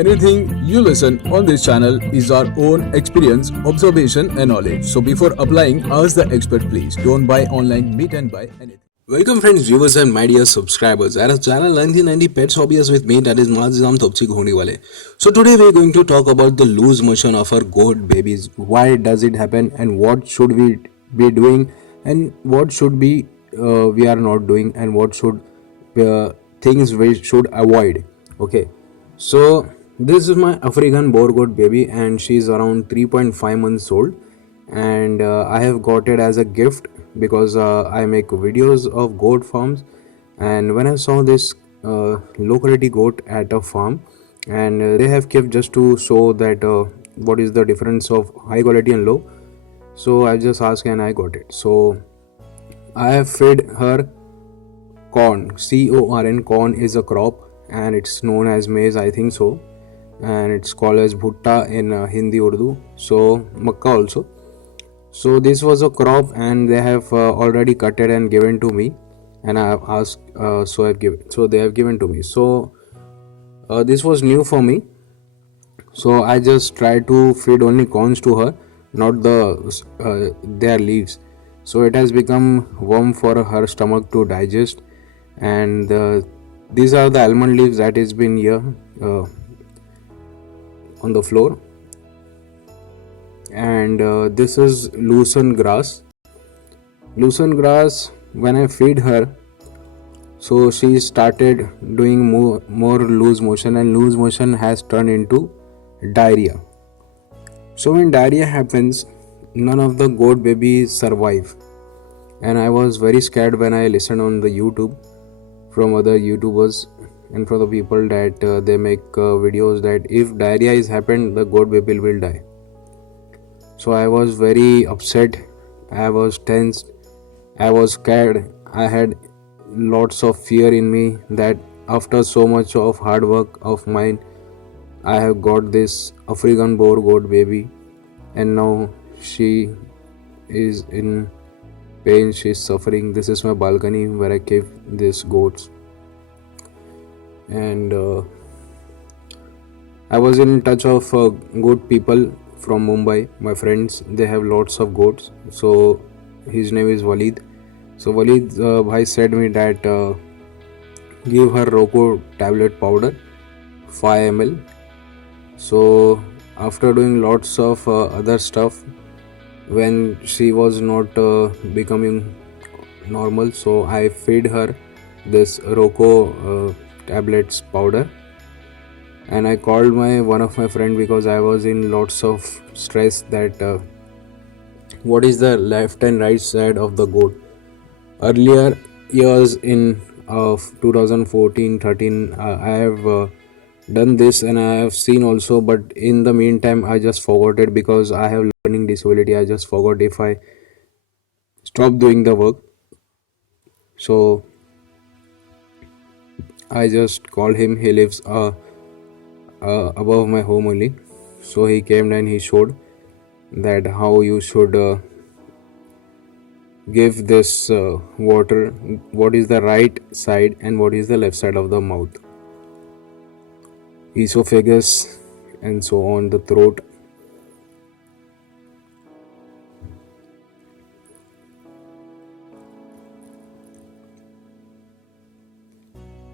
Anything you listen on this channel is our own experience, observation, and knowledge. So before applying, ask the expert please. Don't buy online, meet and buy anything. Welcome friends, viewers and my dear subscribers at our channel 1990 Pets Hobbies with me, that is Mazam Topchi Ghoni. So today we are going to talk about the loose motion of our goat babies. Why does it happen and what should we be doing and what should be we are not doing and what should things we should avoid. Okay, so this is my African boar goat baby and she's around 3.5 months old, and I have got it as a gift because I make videos of goat farms, and when I saw this locality goat at a farm, and they have kept just to show that what is the difference of high quality and low, so I just asked and I got it. So I have fed her corn. corn. Corn is a crop and it's known as maize, I think so, and it's called as bhutta in Hindi Urdu, so makka also. So this was a crop and they have already cut it and given to me, and I have asked, so they have given to me. So this was new for me, so I just try to feed only corns to her, not their leaves. So it has become warm for her stomach to digest, and these are the almond leaves that has been here on the floor, and this is lucerne grass. When I feed her, so she started doing more loose motion, and loose motion has turned into diarrhea. So when diarrhea happens, none of the goat babies survive, and I was very scared when I listened on the YouTube from other YouTubers and from the people that they make videos that if diarrhea is happened, the goat baby will die. So I was very upset, I was tensed, I was scared, I had lots of fear in me that after so much of hard work of mine, I have got this African boar goat baby, and now she is in pain, she is suffering. This is my balcony where I keep these goats, and I was in touch of goat people from Mumbai, my friends. They have lots of goats, so his name is Walid. So Walid bhai said me that give her Roko tablet powder 5 ml. So after doing lots of other stuff, when she was not becoming normal, so I fed her this Roko tablets powder, and I called one of my friend because I was in lots of stress that what is the left and right side of the goat. Earlier years in 2014-13, I have done this and I have seen also, but in the meantime I just forgot it because I have learning disability. I just forgot if I stop doing the work. So I just called him. He lives above my home only, so he came and he showed that how you should give this water, what is the right side and what is the left side of the mouth, esophagus and so on, the throat.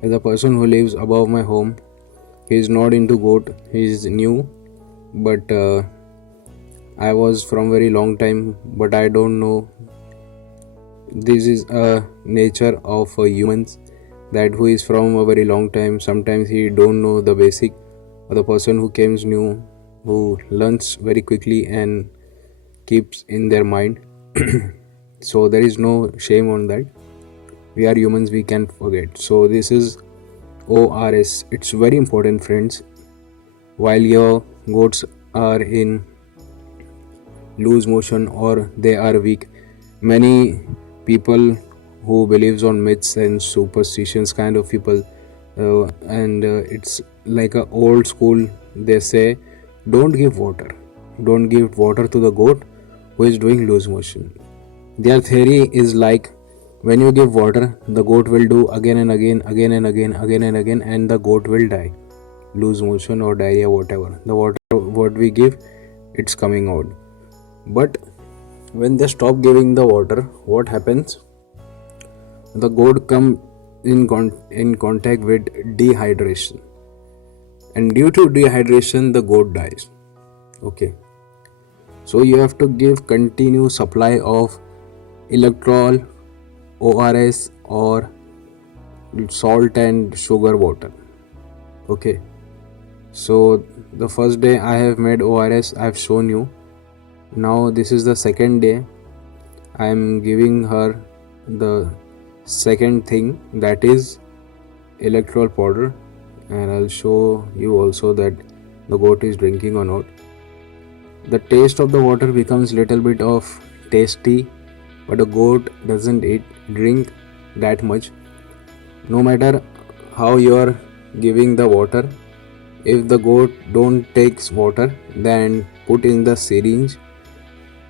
As a person who lives above my home, he is not into goat, he is new, but I was from very long time, but I don't know. This is a nature of humans, that who is from a very long time, sometimes he don't know the basic, or the person who comes new, who learns very quickly and keeps in their mind. So there is no shame on that. We are humans, we can forget. So this is ORS. It's very important, friends. While your goats are in loose motion or they are weak, many people who believes on myths and superstitions kind of people, and it's like a old school, they say don't give water to the goat who is doing loose motion. Their theory is like, when you give water, the goat will do again and again, and the goat will die. loose motion or diarrhea, whatever. The water what we give, it's coming out. But when they stop giving the water, what happens? The goat come in contact with dehydration, and due to dehydration, the goat dies. Okay, so you have to give continuous supply of electrol, ORS, or salt and sugar water. Okay, so the first day I have made ORS, I have shown you. Now this is the second day. I am giving her the second thing, that is electrol powder, and I'll show you also that the goat is drinking or not. The taste of the water becomes little bit of tasty, but a goat doesn't drink that much. No matter how you are giving the water, if the goat don't takes water, then put in the syringe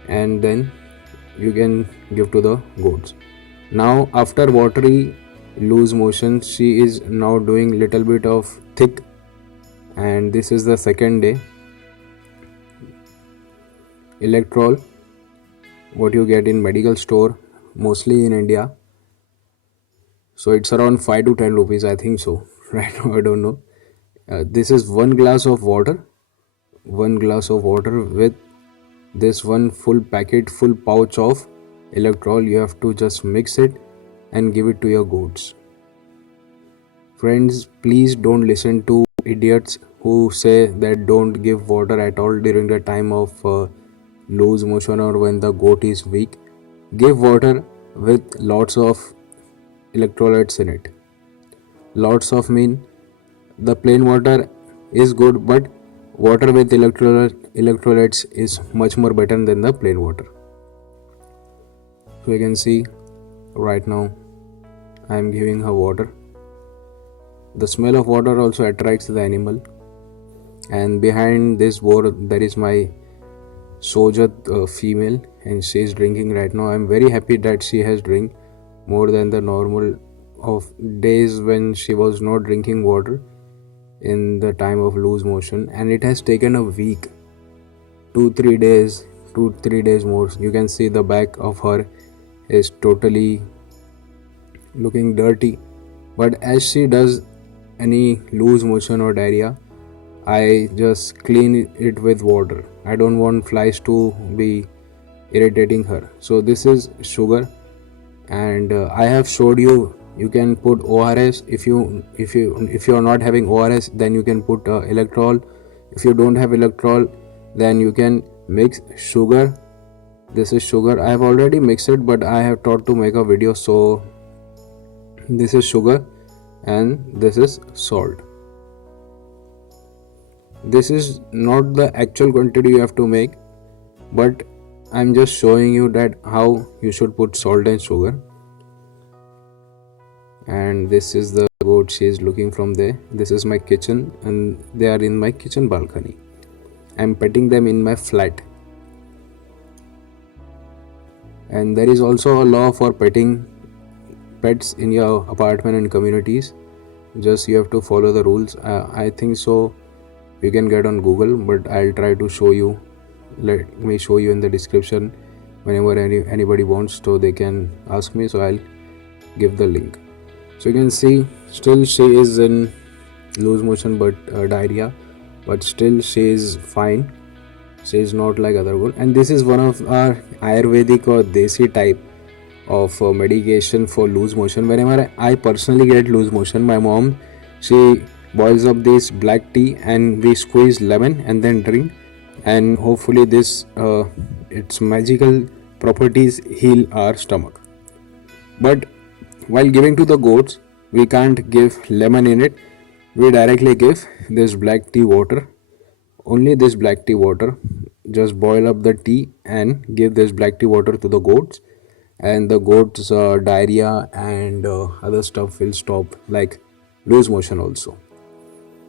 and then you can give to the goats. Now after watery loose motion, she is now doing little bit of thick, and this is the second day. Electrol, what you get in medical store, mostly in India, so it's around 5 to 10 rupees, I think so. Right now I don't know. This is 1 glass of water, 1 glass of water with this one full packet, full pouch of electrol. You have to just mix it and give it to your goats. Friends, please don't listen to idiots who say that don't give water at all during the time of loose motion or when the goat is weak. Give water with lots of electrolytes in it. Lots of mean the plain water is good, but water with electrolytes is much more better than the plain water. So you can see right now I am giving her water. The smell of water also attracts the animal, and behind this board there is my Sojat female, and she is drinking right now. I am very happy that she has drink more than the normal of days when she was not drinking water in the time of loose motion, and it has taken a week, 2-3 days more. You can see the back of her is totally looking dirty, but as she does any loose motion or diarrhea, I just clean it with water. I don't want flies to be irritating her. So this is sugar, and I have showed you. You can put ORS. If you are not having ORS, then you can put electrol. If you don't have electrol, then you can mix sugar. This is sugar. I have already mixed it, but I have thought to make a video. So this is sugar and this is salt. This is not the actual quantity you have to make, but I'm just showing you that how you should put salt and sugar. And this is the goat, she is looking from there. This is my kitchen, and they are in my kitchen balcony. I'm petting them in my flat. And there is also a law for petting pets in your apartment and communities. Just you have to follow the rules. I think so you can get on Google, but I'll try to show you. Let me show you in the description whenever anybody wants, so they can ask me, so I'll give the link. So you can see still she is in loose motion but diarrhea, but still she is fine. She is not like other one. And this is one of our Ayurvedic or Desi type of medication for loose motion. Whenever I personally get loose motion, my mom, she boils up this black tea and we squeeze lemon and then drink, and hopefully this its magical properties heal our stomach. But while giving to the goats, we can't give lemon in it. We directly give this black tea water, only this black tea water. Just boil up the tea and give this black tea water to the goats, and the goats diarrhea and other stuff will stop, like loose motion also.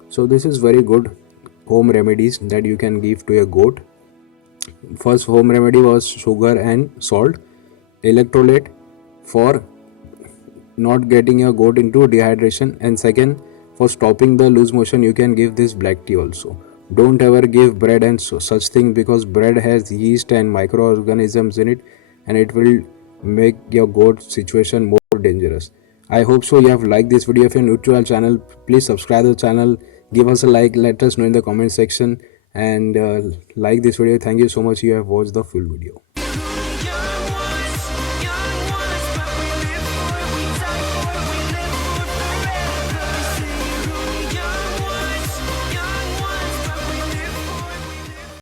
So this is very good home remedies that you can give to a goat. First home remedy was sugar and salt, electrolyte for not getting your goat into dehydration, and second For stopping the loose motion, you can give this black tea also. Don't ever give bread and such thing, because bread has yeast and microorganisms in it, and it will make your goat situation more dangerous. I hope so you have liked this video. If you're new to our channel, please subscribe to the channel, give us a like, let us know in the comment section, and like this video. Thank you so much you have watched the full video.